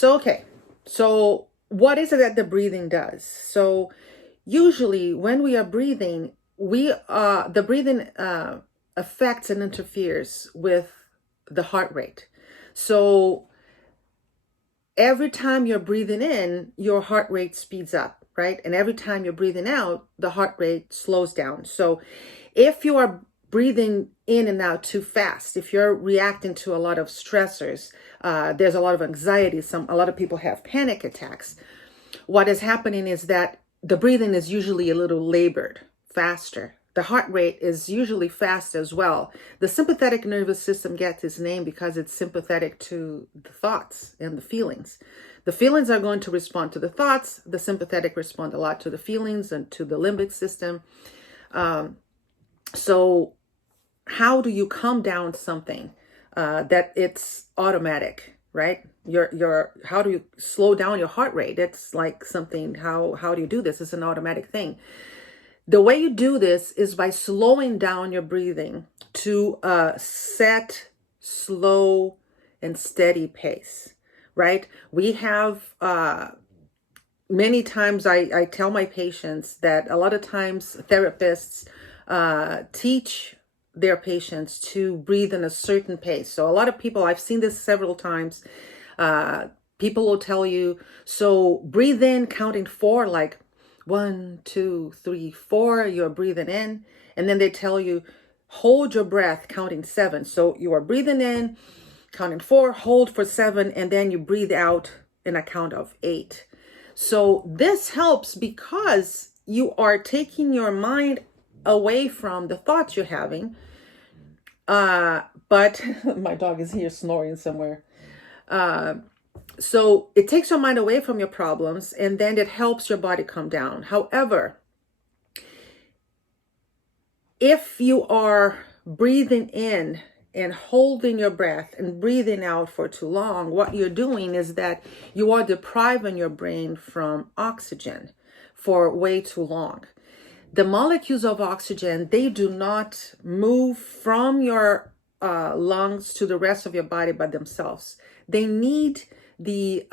Okay. So what is it that the breathing does? So usually when we are breathing, the breathing affects and interferes with the heart rate. So every time you're breathing in, your heart rate speeds up, right? And every time you're breathing out, the heart rate slows down. So if you are breathing in and out too fast, if you're reacting to a lot of stressors, there's a lot of anxiety. A lot of people have panic attacks. What is happening is that the breathing is usually a little labored, faster. The heart rate is usually fast as well. The sympathetic nervous system gets its name because it's sympathetic to the thoughts and the feelings. The feelings are going to respond to the thoughts. The sympathetic respond a lot to the feelings and to the limbic system. So how do you calm down something that it's automatic, right? How do you slow down your heart rate? It's like something, how do you do this? It's an automatic thing. The way you do this is by slowing down your breathing to a set, slow, and steady pace, right? We have many times I tell my patients that a lot of times therapists teach their patients to breathe in a certain pace. So a lot of people, I've seen this several times, people will tell you, so breathe in counting four, like 1, 2, 3, 4, you're breathing in. And then they tell you, hold your breath counting 7. So you are breathing in, counting 4, hold for 7, and then you breathe out in a count of 8. So this helps because you are taking your mind away from the thoughts you're having. But my dog is here snoring somewhere. So it takes your mind away from your problems, and then it helps your body calm down. However, if you are breathing in and holding your breath and breathing out for too long, what you're doing is that you are depriving your brain from oxygen for way too long. The molecules of oxygen, they do not move from your lungs to the rest of your body by themselves. They need the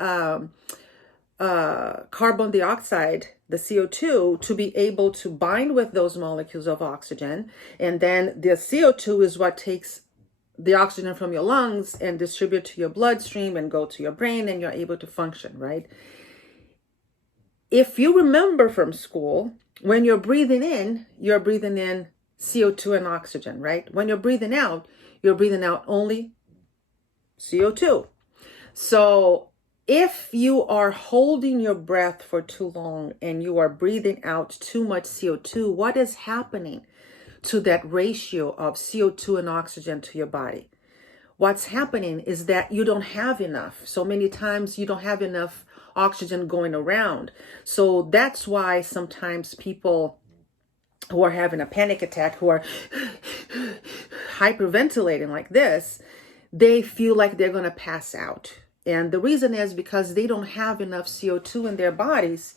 carbon dioxide, the CO2, to be able to bind with those molecules of oxygen. And then the CO2 is what takes the oxygen from your lungs and distribute to your bloodstream and go to your brain, and you're able to function, right? If you remember from school, when you're breathing in CO2 and oxygen, right? When you're breathing out only CO2. So if you are holding your breath for too long and you are breathing out too much CO2, what is happening to that ratio of CO2 and oxygen to your body? What's happening is that you don't have enough. So many times you don't have enough oxygen going around. So that's why sometimes people who are having a panic attack, who are hyperventilating like this, they feel like they're going to pass out. And the reason is because they don't have enough CO2 in their bodies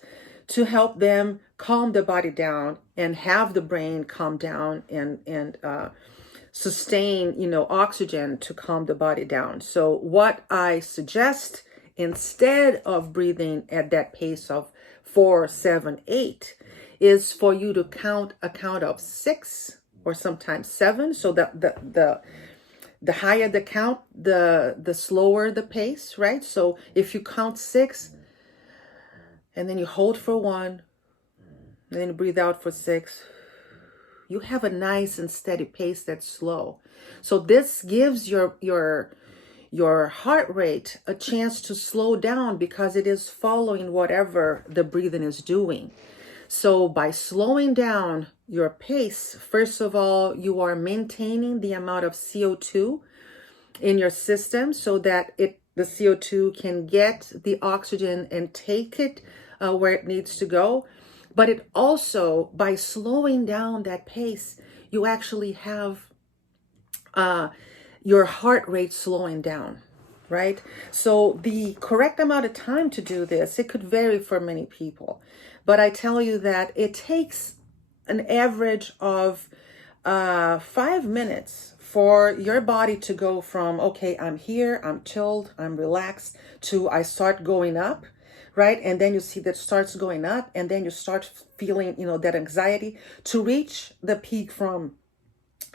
to help them calm the body down and have the brain calm down and sustain, oxygen to calm the body down. So what I suggest, instead of breathing at that pace of 4, 7, 8, is for you to count a count of 6 or sometimes 7. So that the higher the count, the slower the pace, right? So if you count 6 and then you hold for 1, and then you breathe out for 6, you have a nice and steady pace that's slow. So this gives your heart rate a chance to slow down because it is following whatever the breathing is doing. So by slowing down your pace, first of all, you are maintaining the amount of CO2 in your system so that the CO2 can get the oxygen and take it where it needs to go. But it also, by slowing down that pace, you actually have your heart rate slowing down, right? So the correct amount of time to do this, it could vary for many people. But I tell you that it takes an average of 5 minutes for your body to go from, okay, I'm here, I'm chilled, I'm relaxed, to I start going up, right? And then you see that starts going up, and then you start feeling, that anxiety, to reach the peak from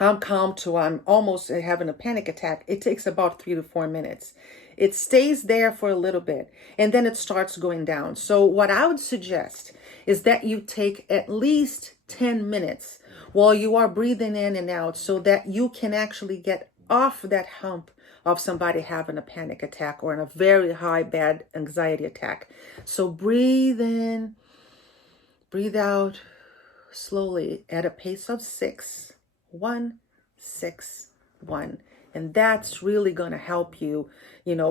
I'm calm to I'm almost having a panic attack. It takes about 3 to 4 minutes. It stays there for a little bit, and then it starts going down. So what I would suggest is that you take at least 10 minutes while you are breathing in and out, so that you can actually get off that hump of somebody having a panic attack or in a very high bad anxiety attack. So breathe in, breathe out slowly at a pace of 6. 1, 6, 1. And that's really going to help you,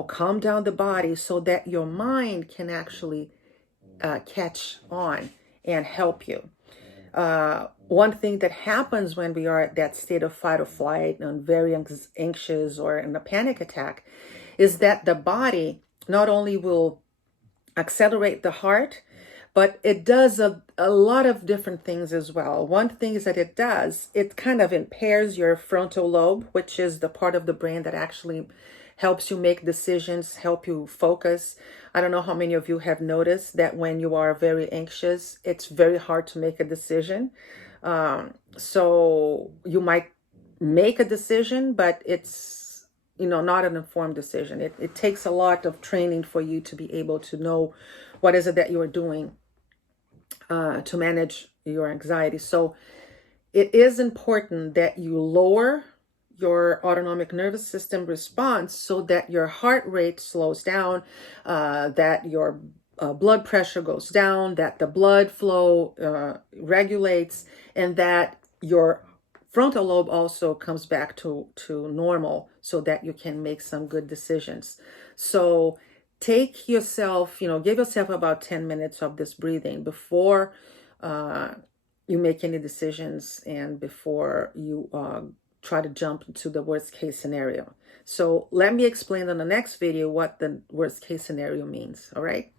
calm down the body, so that your mind can actually catch on and help you. One thing that happens when we are at that state of fight or flight and very anxious or in a panic attack is that the body not only will accelerate the heart, but it does a lot of different things as well. One thing is that it kind of impairs your frontal lobe, which is the part of the brain that actually helps you make decisions, help you focus. I don't know how many of you have noticed that when you are very anxious, it's very hard to make a decision. So you might make a decision, but it's, not an informed decision. It takes a lot of training for you to be able to know what is it that you are doing to manage your anxiety. So it is important that you lower your autonomic nervous system response, so that your heart rate slows down, that your blood pressure goes down, that the blood flow regulates, and that your frontal lobe also comes back to normal, so that you can make some good decisions. So take yourself, give yourself about 10 minutes of this breathing before you make any decisions, and before you try to jump into the worst case scenario. So let me explain in the next video what the worst case scenario means. All right.